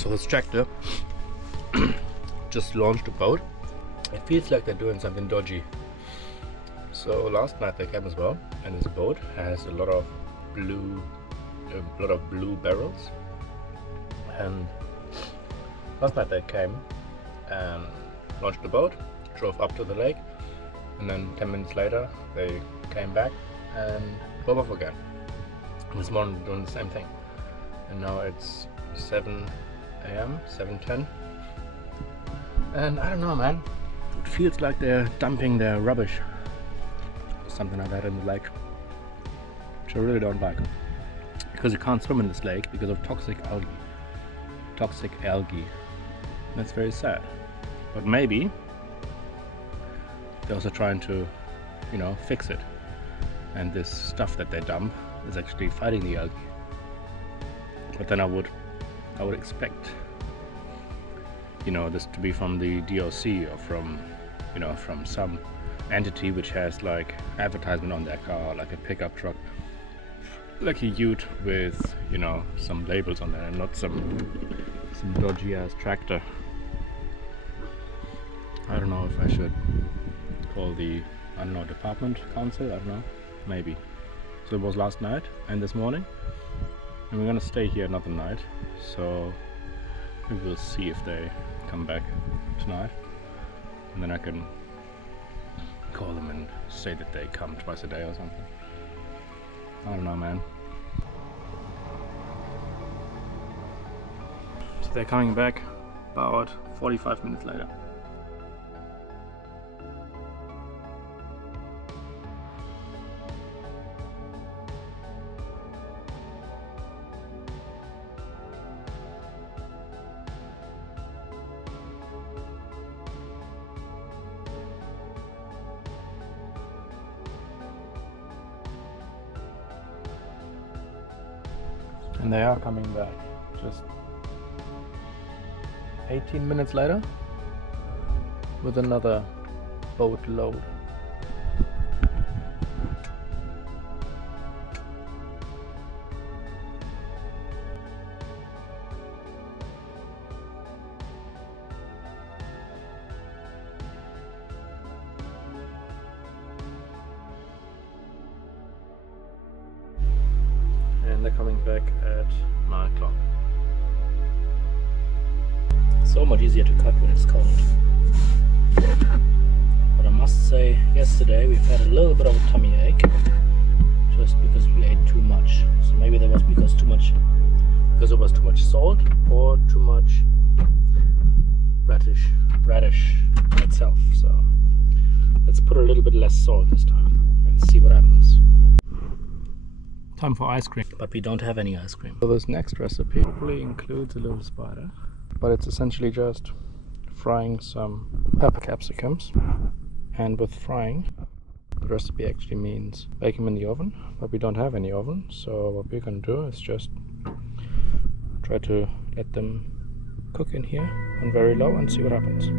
So this tractor just launched a boat. It feels like they're doing something dodgy. So last night they came as well, and this boat has a lot of blue barrels. And last night they came and launched the boat, drove up to the lake, and then 10 minutes later they came back and drove off again. This morning they're doing the same thing, and now it's 7 a.m., 7:10, and I don't know, man, it feels like they're dumping their rubbish, something like that, in the lake, which I really don't like, because you can't swim in this lake because of toxic algae. That's very sad. But maybe they're also trying to, you know, fix it, and this stuff that they dump is actually fighting the algae. But then I would expect, you know, this to be from the DOC, or from, you know, from some entity which has like advertisement on their car, like a pickup truck, like a ute with, you know, some labels on there, and not some dodgy ass tractor. I don't know if I should call the, I don't know, department council, I don't know, maybe. So it was last night and this morning, and we're gonna stay here another night, so we will see if they come back tonight, and then I can call them and say that they come twice a day or something. I don't know, man. So they're coming back about 45 minutes later. And they are coming back just 18 minutes later with another boat load. And they're coming back at 9 o'clock. So much easier to cut when it's cold. But I must say, yesterday we've had a little bit of a tummy ache, just because we ate too much. So maybe that was because it was too much salt, or too much radish itself. So let's put a little bit less salt this time and see what happens. Time for ice cream, but we don't have any ice cream. So this next recipe probably includes a little spider, but it's essentially just frying some pepper capsicums. And with frying, the recipe actually means bake them in the oven, but we don't have any oven, so what we're gonna do is just try to let them cook in here on very low and see what happens.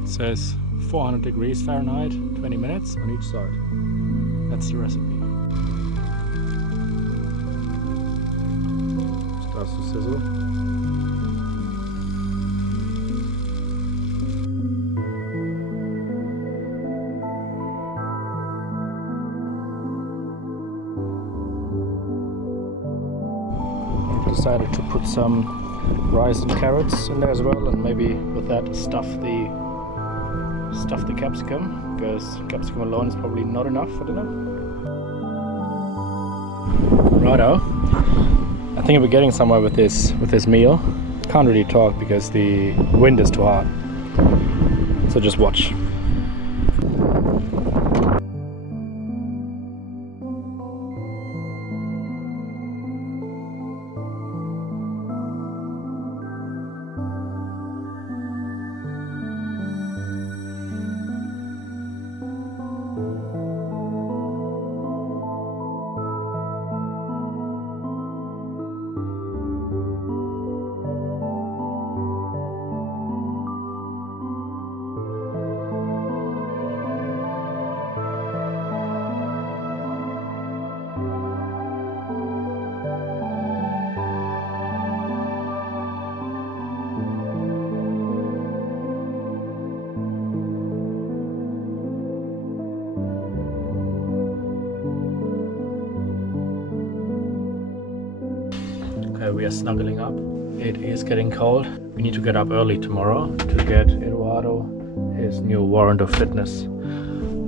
It says 400 degrees Fahrenheit, 20 minutes on each side. That's the recipe. Starts to sizzle. I've decided to put some rice and carrots in there as well, and maybe with that stuff the capsicum, because capsicum alone is probably not enough for dinner. Righto, I think we're getting somewhere with this meal. Can't really talk because the wind is too hard, so just watch. we are snuggling up. It is getting cold. We need to get up early tomorrow to get Eduardo his new warrant of fitness.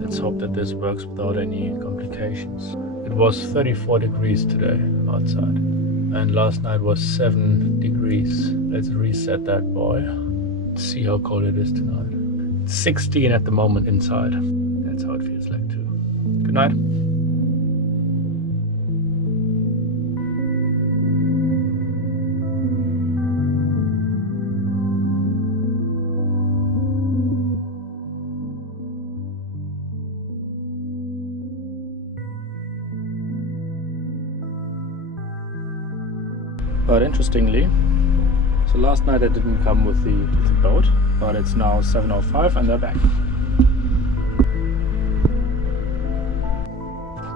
Let's hope that this works without any complications. It was 34 degrees today outside, and last night was 7 degrees. Let's reset that boy. See how cold it is tonight. It's 16 at the moment inside. That's how it feels like too. Good night. But interestingly, so last night I didn't come with the boat, but it's now 7:05 and they're back.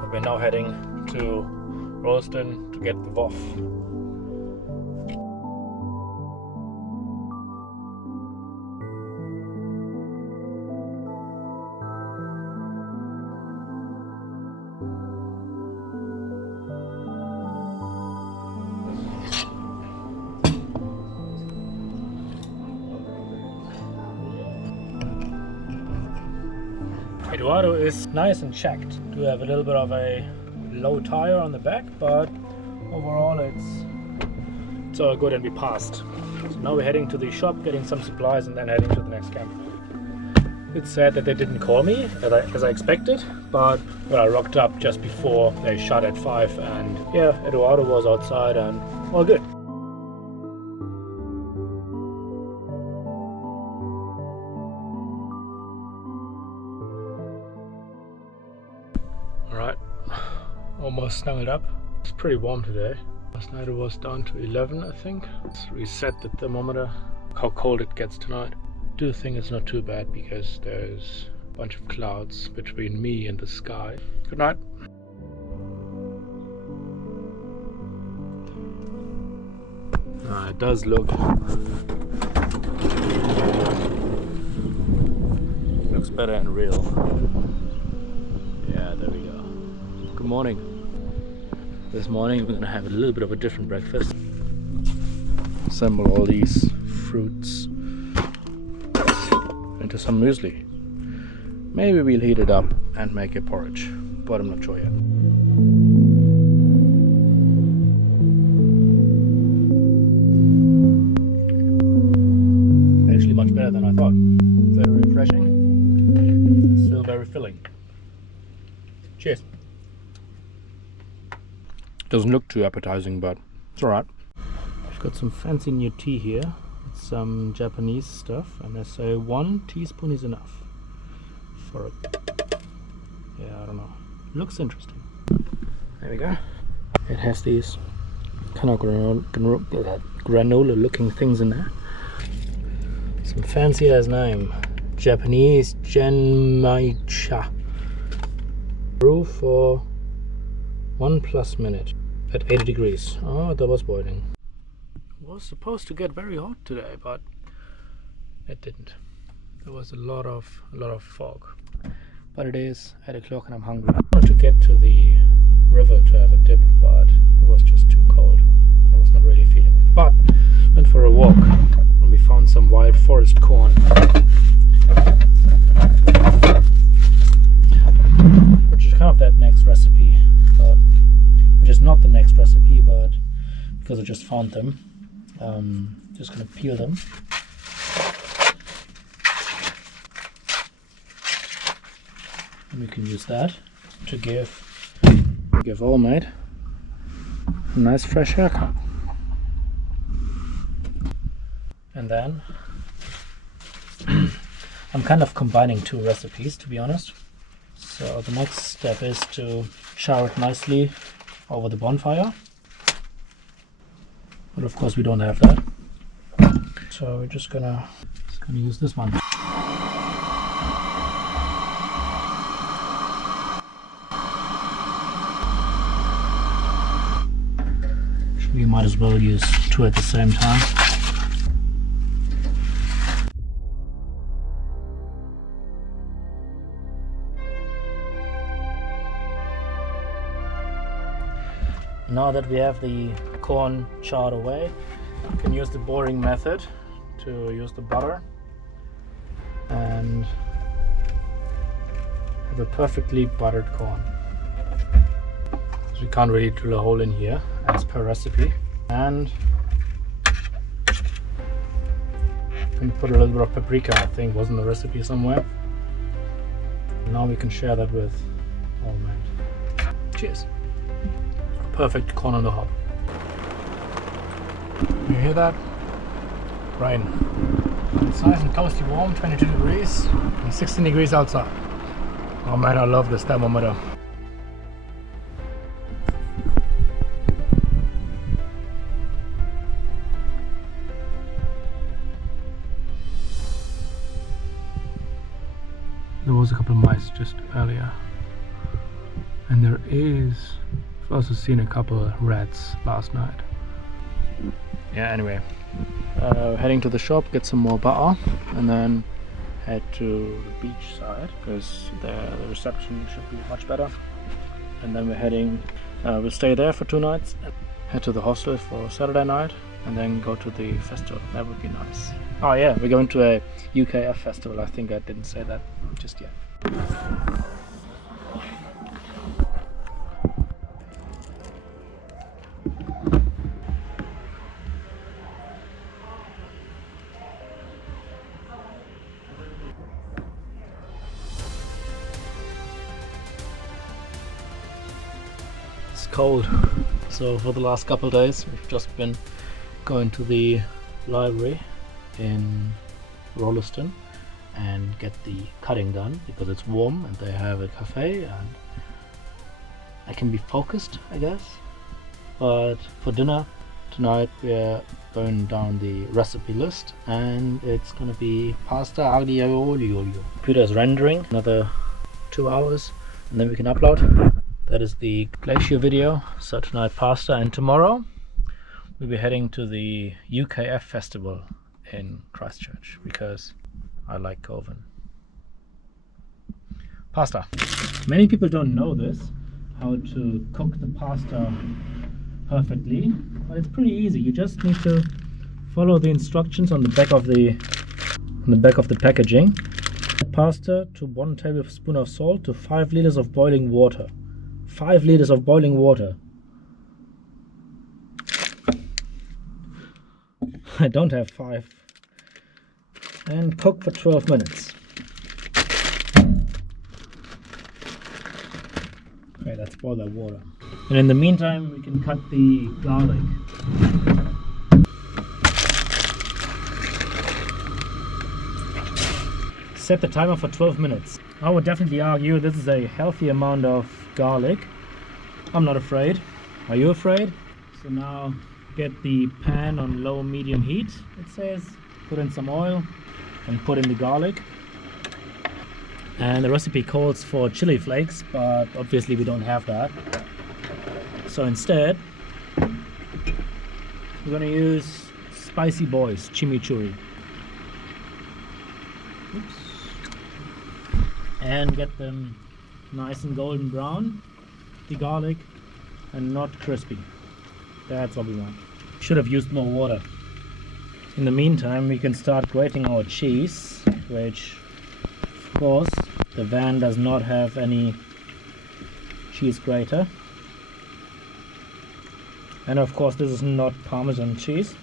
But we're now heading to Royston to get the WOF. Eduardo is nice and checked. Do have a little bit of a low tire on the back, but overall it's all good and we passed. So now we're heading to the shop, getting some supplies and then heading to the next camp. It's sad that they didn't call me as I expected, but well, I rocked up just before they shut at 5 and yeah, Eduardo was outside and all good. Alright, almost snuggled up. It's pretty warm today. Last night it was down to 11, I think. Let's reset the thermometer. How cold it gets tonight. I do think it's not too bad because there's a bunch of clouds between me and the sky. Good night. It does look. Looks better in real. Yeah, there we go. Good morning. This morning we're gonna have a little bit of a different breakfast. Assemble all these fruits into some muesli. Maybe we'll heat it up and make a porridge, but I'm not sure yet. Actually much better than I thought. Very refreshing and still very filling. Cheers. Doesn't look too appetizing, but it's alright. I've got some fancy new tea here. It's some Japanese stuff, and they say 1 teaspoon is enough for it. Yeah, I don't know. Looks interesting. There we go. It has these kind of granola looking things in there. Some fancy ass name. Japanese Genmaicha. Brew for 1+ minute at 80 degrees. Oh, that was boiling. It was supposed to get very hot today, but it didn't. There was a lot of fog. But it is 8 o'clock and I'm hungry. I wanted to get to the river to have a dip, but it was just too cold. I was not really feeling it. But went for a walk and we found some wild forest corn. Which is kind of that next recipe, but which is not the next recipe, but because I just found them, just gonna peel them. And we can use that to give old mate a nice fresh haircut. And then I'm kind of combining 2 recipes, to be honest. So the next step is to shower it nicely over the bonfire. But of course we don't have that. So we're just gonna use this one. We might as well use 2 at the same time. Now that we have the corn charred away, you can use the boiling method to use the butter and have a perfectly buttered corn. So we can't really drill a hole in here as per recipe. And I'm going to put a little bit of paprika, I think was in the recipe somewhere. Now we can share that with all men. Cheers. Perfect corn on the hob. You hear that? Rain. It's nice and toasty warm, 22 degrees and 16 degrees outside. Oh man, I love this thermometer. There was a couple of mice just earlier, and there is, I've also seen a couple of rats last night. Yeah, anyway, heading to the shop, get some more butter, and then head to the beach side because the reception should be much better. And then we're heading, we'll stay there for 2 nights, head to the hostel for Saturday night, and then go to the festival. That would be nice. Oh yeah, we're going to a UKF festival. I think I didn't say that just yet. It's cold. So for the last couple of days we've just been going to the library in Rolleston and get the cutting done because it's warm and they have a cafe and I can be focused, I guess. But for dinner tonight we're going down the recipe list and it's gonna be pasta aglio olio. Computer is rendering another 2 hours and then we can upload. That is the glacier video. So tonight pasta, and tomorrow we'll be heading to the UKF festival in Christchurch because I like Coven. Pasta. Many people don't know this, how to cook the pasta perfectly, but it's pretty easy. You just need to follow the instructions on the back of the packaging. Add pasta to 1 tablespoon of salt to 5 liters of boiling water. 5 liters of boiling water. I don't have 5. And cook for 12 minutes. Okay, let's boil that water. And in the meantime, we can cut the garlic. Set the timer for 12 minutes. I would definitely argue this is a healthy amount of garlic. I'm not afraid. Are you afraid? So now get the pan on low medium heat, it says. Put in some oil and put in the garlic. And the recipe calls for chili flakes, but obviously we don't have that. So instead, we're gonna use Spicy Boys chimichurri. Oops. And get them nice and golden brown, the garlic, and not crispy. That's what we want. Should have used more water. In the meantime, we can start grating our cheese, which of course the van does not have any cheese grater. And of course this is not Parmesan cheese.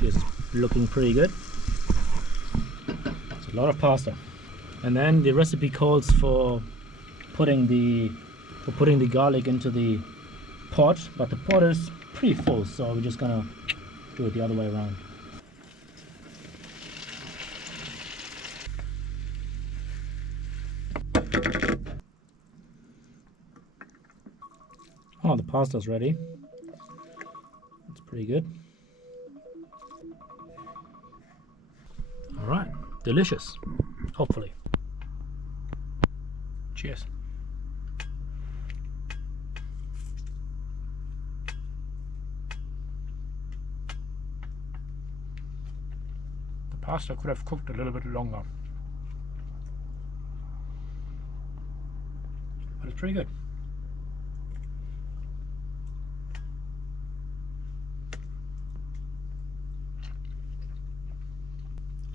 This is looking pretty good. It's a lot of pasta. And then the recipe calls for putting the garlic into the pot, but the pot is pretty full, so we're just gonna do it the other way around. Oh, the pasta's ready. It's pretty good. All right, delicious, hopefully. Cheers. The pasta could have cooked a little bit longer, but it's pretty good.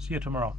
See you tomorrow.